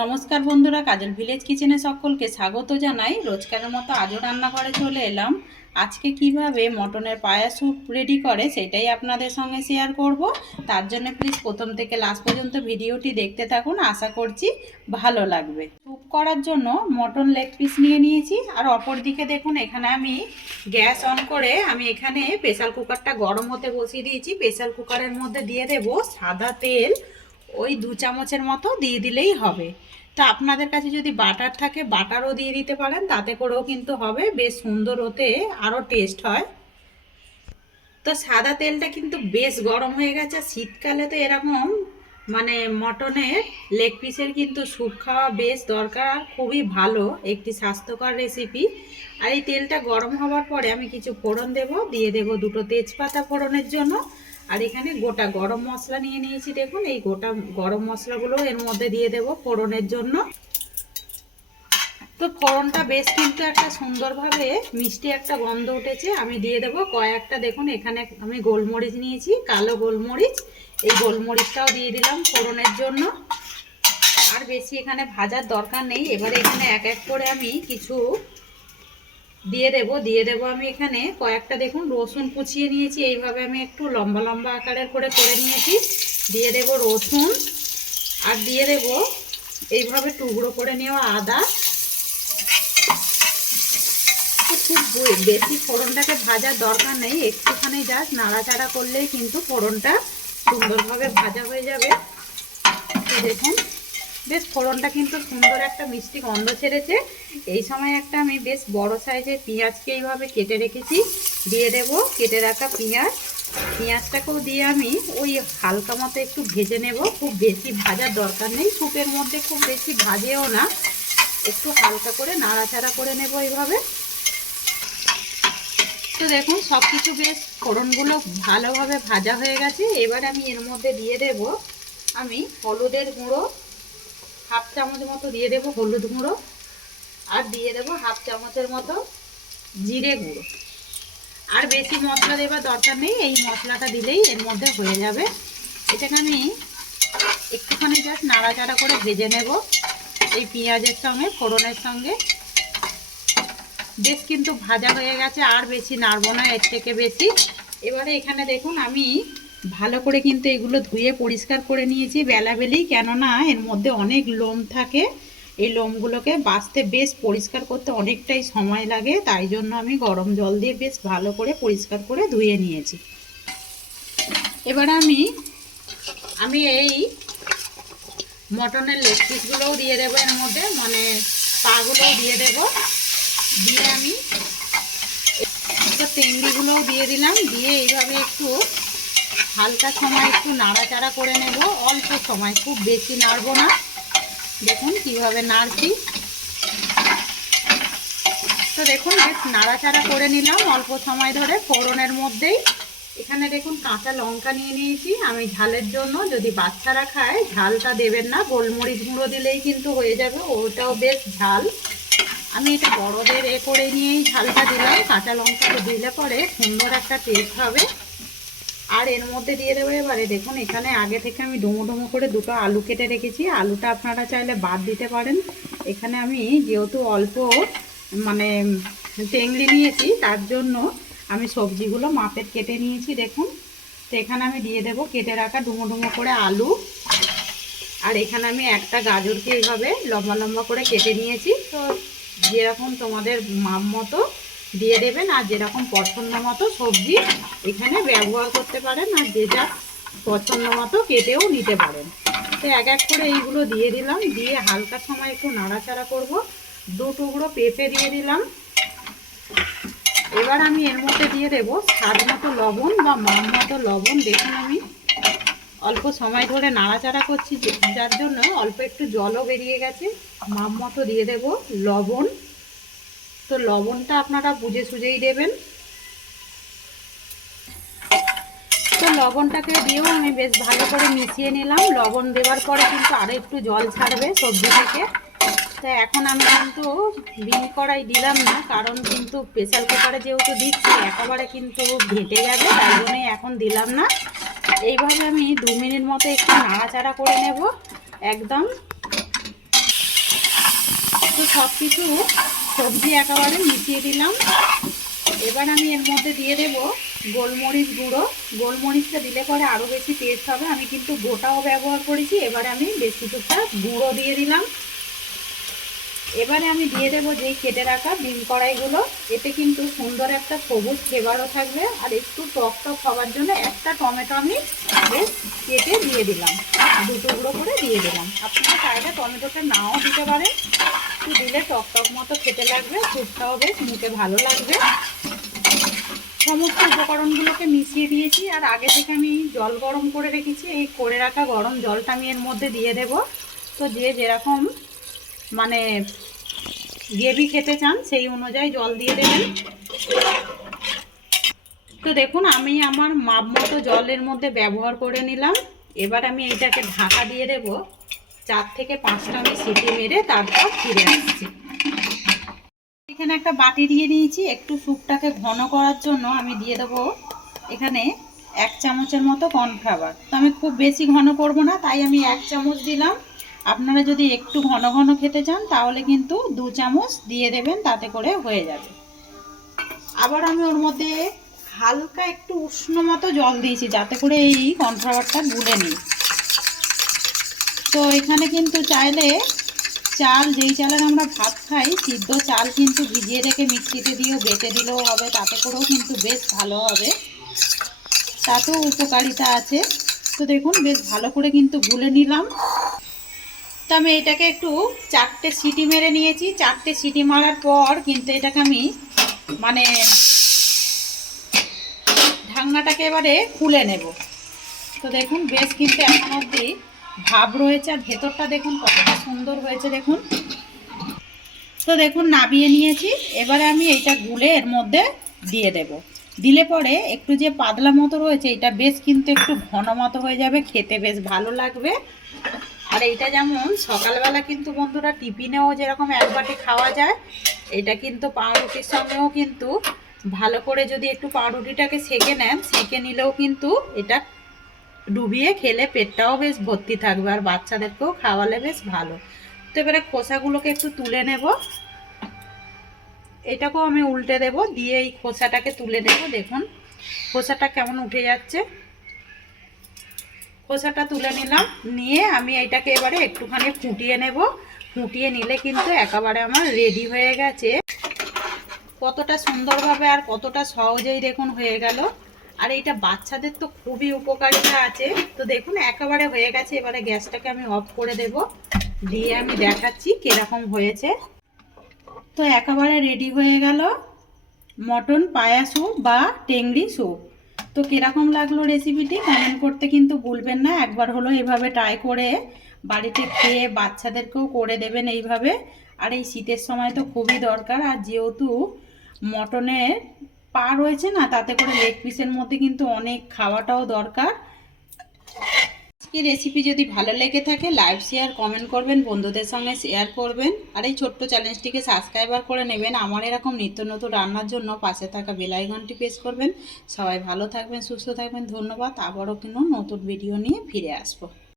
নমস্কার বন্ধুরা, কাজল ভিলেজ কিচেনে সকলকে স্বাগত জানাই। রোজকারের মতো আজও রান্নাঘরে চলে এলাম। আজকে কিভাবে মটনের পায়া স্যুপ রেডি করে সেটাই আপনাদের সঙ্গে শেয়ার করব। তার জন্য প্লিজ প্রথম থেকে লাস্ট পর্যন্ত ভিডিওটি দেখতে থাকুন, আশা করছি ভালো লাগবে। স্যুপ করার জন্য মটন লেগ পিস নিয়ে নিয়েছি, আর অপর দিকে দেখুন এখানে আমি গ্যাস অন করে আমি এখানে প্রেসার কুকারটা গরম হতে বসিয়ে দিয়েছি। প্রেসার কুকারের মধ্যে দিয়ে দেব সাদা তেল, ওই 2 চামচের মতো দিয়ে দিলেই হবে। তা আপনাদের কাছে যদি বাটার থাকে বাটারও দিয়ে দিতে পারেন, তাতে করেও কিন্তু হবে, বেশ সুন্দর, হতে আরও টেস্ট হয়। তো সাদা তেলটা কিন্তু বেশ গরম হয়ে গেছে। শীতকালে তো এরকম মানে মটনের লেগ পিসের কিন্তু স্যুপ খাওয়া বেশ দরকার, খুবই ভালো একটি স্বাস্থ্যকর রেসিপি। আর এই তেলটা গরম হওয়ার পরে আমি কিছু ফোড়ন দেব, দিয়ে দেব 2টো তেজপাতা ফোড়নের জন্য। আর এখানে গোটা গরম মশলা নিয়ে নিয়েছি, দেখুন এই গোটা গরম মশলাগুলো এর মধ্যে দিয়ে দেব ফোড়নের জন্য। তো ফোড়নটা বেশ কিন্তু একটা সুন্দরভাবে মিষ্টি একটা গন্ধ উঠেছে। আমি দিয়ে দেব কয়েকটা, দেখুন এখানে আমি গোলমরিচ নিয়েছি, কালো গোলমরিচ, এই গোলমরিচটাও দিয়ে দিলাম ফোড়নের জন্য। আর বেশি এখানে ভাজার দরকার নেই। এবারে এখানে এক এক করে আমি কিছু দিয়ে দেব আমি এখানে কয়েকটা, দেখুন রসুন কুচিয়ে নিয়েছি, এইভাবে আমি একটু লম্বা লম্বা আকারের করে নিয়েছি। দিয়ে দেব রসুন, আর দিয়ে দেব এইভাবে টুকরো করে নেওয়া আদা। খুব বেশি ফোড়নটাকে ভাজার দরকার নেই, একটুখানি জাস্ট নাড়াচাড়া করলেই কিন্তু ফোড়নটা সুন্দরভাবে ভাজা হয়ে যাবে। দেখুন বেশ ফোড়নটা কিন্তু সুন্দর একটা মিষ্টি গন্ধ ছেড়েছে। এই সময় একটা আমি বেশ বড় সাইজের পেঁয়াজকে এইভাবে কেটে রেখেছি, দিয়ে দেব কেটে রাখা পেঁয়াজটাকেও দিয়ে আমি ওই হালকা মতো একটু ভেজে নেব। খুব বেশি ভাজার দরকার নেই, স্যুপের মধ্যে খুব বেশি ভাজেও না, একটু হালকা করে নাড়াচাড়া করে নেব এইভাবে। তো দেখুন সব কিছু বেশ ফোড়নগুলো ভালোভাবে ভাজা হয়ে গেছে। এবার আমি এর মধ্যে দিয়ে দেব আমি হলুদের গুঁড়ো, হাফ চামচ মতো দিয়ে দেব হলুদ গুঁড়ো, আর দিয়ে দেব হাফ চামচের মতো জিরে গুঁড়ো। আর বেশি মশলা দেবার দরকার নেই, এই মশলাটা দিলেই এর মধ্যে হয়ে যাবে। এটাকে আমি একটুখানি জাস্ট নাড়াচাড়া করে ভেজে নেব এই পেঁয়াজের সঙ্গে, ফোড়নের সঙ্গে। বেশ কিন্তু ভাজা হয়ে গেছে, আর বেশি নাড়বো না এর থেকে বেশি। এবারে এখানে দেখুন আমি ভালো করে কিন্তু এগুলো ধুয়ে পরিষ্কার করে নিয়েছি বেলাবেলি, কেননা এর মধ্যে অনেক লোম থাকে, এই লোমগুলোকে বাছতে বেশ পরিষ্কার করতে অনেকটাই সময় লাগে, তাই জন্য আমি গরম জল দিয়ে বেশ ভালো করে পরিষ্কার করে ধুয়ে নিয়েছি। এবার আমি এই মটনের লেগ পিসগুলোও দিয়ে দেবো এর মধ্যে, মানে পাগুলোও দিয়ে দেবো, দিয়ে আমি চিংড়িগুলোও দিয়ে দিলাম, দিয়ে এইভাবে একটু হালকা সময় একটু নাড়াচাড়া করে নেব, অল্প সময়, খুব বেশি নাড়বো না। দেখুন কিভাবে নাড়ছি। তো দেখুন বেশ নাড়াচাড়া করে নিলাম অল্প সময় ধরে ফোড়নের মধ্যেই। এখানে দেখুন কাঁচা লঙ্কা নিয়ে নিয়েছি আমি ঝালের জন্য, যদি বাচ্চারা খায় ঝালটা দেবেন না, গোলমরিচ গুঁড়ো দিলেই কিন্তু হয়ে যাবে, ওটাও বেশ ঝাল। আমি এটা বড়দের করে নিয়েই ঝালটা দিলাম, কাঁচা লঙ্কাটা দিলে পরে সুন্দর একটা টেস্ট হবে। আর এর মধ্যে দিয়ে দেবো এবারে, দেখুন এখানে আগে থেকে আমি ডুমো ডুমো করে 2টো আলু কেটে রেখেছি, আলুটা আপনারা চাইলে বাদ দিতে পারেন। এখানে আমি যেহেতু অল্প মানে টেংরি নিয়েছি, তার জন্য আমি সবজিগুলো মাপের কেটে নিয়েছি, দেখুন। তো এখানে আমি দিয়ে দেবো কেটে রাখা ডুমো ডুমো করে আলু, আর এখানে আমি একটা গাজরকে এইভাবে লম্বা লম্বা করে কেটে নিয়েছি। তো যেরকম তোমাদের মাপ মতো দিয়ে দেবেন, আর যেরকম পছন্দ মতো সবজি এখানে ব্যবহার করতে পারেন, আর যে যা পছন্দ মতো কেটেও নিতে পারেন। তো এক এক করে এইগুলো দিয়ে দিলাম, দিয়ে হালকা সময় একটু নাড়াচাড়া করব। 2 টুকরো পেঁপে দিয়ে দিলাম। এবার আমি এর মধ্যে দিয়ে দেবো স্বাদ মতো লবণ বা মাপ মতো লবণ। দেখুন আমি অল্প সময় ধরে নাড়াচাড়া করছি, যার জন্য অল্প একটু জলও বেরিয়ে গেছে। মাপ মতো দিয়ে দেব লবণ। তো লবণটা আপনারা বুঝে সুঝেই দেবেন। তো লবণটাকে দিয়েও আমি বেশ ভালো করে মিশিয়ে নিলাম। লবণ দেওয়ার পরে কিন্তু আরও একটু জল ছাড়বে সবজি থেকে। তো এখন আমি কিন্তু বিন কড়াই দিলাম না, কারণ কিন্তু প্রেসার কুকারে যেহেতু দিচ্ছি একেবারে কিন্তু ঘেঁটে যাবে, তাই জন্যই এখন দিলাম না। এইভাবে আমি 2 মিনিট মতো একটু নাড়াচাড়া করে নেব একদম। সব কিছু সবজি একেবারে মিশিয়ে দিলাম। এবার আমি এর মধ্যে দিয়ে দেব গোলমরিচ গুঁড়ো। গোলমরিচটা দিলে পরে আরও বেশি টেস্ট হবে। আমি কিন্তু গোটাও ব্যবহার করেছি। এবারে আমি বেশ কিছুটা গুঁড়ো দিয়ে দিলাম। এবারে আমি দিয়ে দেবো যেই কেটে রাখা ডিম কড়াইগুলো। এতে কিন্তু সুন্দর একটা সবুজ ফ্লেভারও থাকবে। আর একটু টক টক হওয়ার জন্য একটা টমেটো আমি বেশ কেটে দিয়ে দিলাম, 2 টুকরো করে দিয়ে দিলাম। আপনারা চাইলে টমেটোটা নাও দিতে পারেন, একটু দিলে টক টক মতো খেতে লাগবে, স্যুপটাও বেশ মুখে ভালো লাগবে। সমস্ত উপকরণগুলোকে মিশিয়ে দিয়েছি। আর আগে থেকে আমি জল গরম করে রেখেছি। এই করে রাখা গরম জলটা আমি এর মধ্যে দিয়ে দেব। তো যে যেরকম মানে গ্রেভি খেতে চান সেই অনুযায়ী জল দিয়ে দেবেন। তো দেখুন আমি আমার মাপ মতো জলের মধ্যে ব্যবহার করে নিলাম। এবার আমি এইটাকে ঢাকা দিয়ে দেব। 4 থেকে 5টা আমি সিটি মেরে তারপর ফিরে আসছি। এখানে একটা বাটি দিয়ে নিয়েছি। একটু স্যুপটাকে ঘন করার জন্য আমি দিয়ে দেবো এখানে 1 চামচের মতো কর্নফ্লাওয়ার। তো আমি খুব বেশি ঘন করব না, তাই আমি 1 চামচ দিলাম। আপনারা যদি একটু ঘন ঘন খেতে চান তাহলে কিন্তু 2 চামচ দিয়ে দেবেন, তাতে করে হয়ে যাবে। আবার আমি ওর মধ্যে হালকা একটু উষ্ণ মতো জল দিয়েছি, যাতে করে এই কর্নফ্লাওয়ারটা গুলে নিই। তো এখানে কিন্তু চাইলে চাল, যেই চালের আমরা ভাত খাই, সিদ্ধ চাল কিন্তু ভিজিয়ে রেখে মিক্সিতে দিয়েও বেটে দিলেও হবে, তাতে করেও কিন্তু বেশ ভালো হবে, তাতেও উপকারিতা আছে। তো দেখুন বেশ ভালো করে কিন্তু গুলে নিলাম। তো আমি এটাকে একটু 4টে সিটি মেরে নিয়েছি। 4টে সিটি মারার পর কিন্তু এটাকে আমি মানে ঢাকনাটাকে এবারে খুলে নেব। তো দেখুন বেশ কিন্তু এখন অবধি ভাব রয়েছে, আর ভেতরটা দেখুন কতটা সুন্দর হয়েছে দেখুন। তো দেখুন নাবিয়ে নিয়েছি। এবারে আমি এইটা গুলে এর মধ্যে দিয়ে দেব। দিলে পরে একটু যে পাতলা মতো রয়েছে এটা বেশ কিন্তু একটু ঘন মতো হয়ে যাবে, খেতে বেশ ভালো লাগবে। আর এইটা যেমন সকালবেলা কিন্তু বন্ধুরা টিফিনেও যেরকম এক বাটি খাওয়া যায়, এটা কিন্তু পাউরুটির সঙ্গেও কিন্তু ভালো করে যদি একটু পাউরুটিটাকে সেঁকে নেন, সেঁকে নিলেও কিন্তু এটা ডুবিয়ে খেলে পেটটাও বেশ ভর্তি থাকবে, আর বাচ্চাদেরকেও খাওয়ালে বেশ ভালো। তো এবারে খোসাগুলোকে একটু তুলে নেব। এটাকেও আমি উল্টে দেব, দিয়ে এই খোসাটাকে তুলে নেব। দেখুন খোসাটা কেমন উঠে যাচ্ছে। খোসাটা তুলে নিলাম, নিয়ে আমি এটাকে এবারে একটুখানি ফুটিয়ে নেব। ফুটিয়ে নিলে কিন্তু একেবারে আমার রেডি হয়ে গেছে। কতটা সুন্দরভাবে আর কতটা সহজেই দেখুন হয়ে গেল। আর এইটা বাচ্চাদের তো খুবই উপকারিতা আছে। তো দেখুন একেবারে হয়ে গেছে। এবারে গ্যাসটাকে আমি অফ করে দেব, দিয়ে আমি দেখাচ্ছি কিরকম হয়েছে। তো একেবারে রেডি হয়ে গেল মটন পায়া স্যুপ বা টেংরি স্যুপ। তো কিরকম লাগলো রেসিপিটি কমেন্ট করতে কিন্তু ভুলবেন না। একবার হলো এভাবে ট্রাই করে বাড়িতে খেয়ে বাচ্চাদেরকেও করে দেবেন এইভাবে। আর এই শীতের সময় তো খুবই দরকার। আর যেহেতু মটনের পা রয়েছে না, তাতে করে লেগ পিসের মধ্যে কিন্তু অনেক খাওয়াটাও দরকার। আজকের রেসিপি যদি ভালো লেগে থাকে লাইক শেয়ার কমেন্ট করবেন, বন্ধুদের সঙ্গে শেয়ার করবেন। আর এই ছোট্ট চ্যানেলটিকে সাবস্ক্রাইবার করে নেবেন। আমার এরকম নিত্য নতুন রান্নার জন্য পাশে থাকা বেল আইকনটি প্রেস করবেন। সবাই ভালো থাকবেন, সুস্থ থাকবেন। ধন্যবাদ। আবারও কিন্তু নতুন ভিডিও নিয়ে ফিরে আসবো।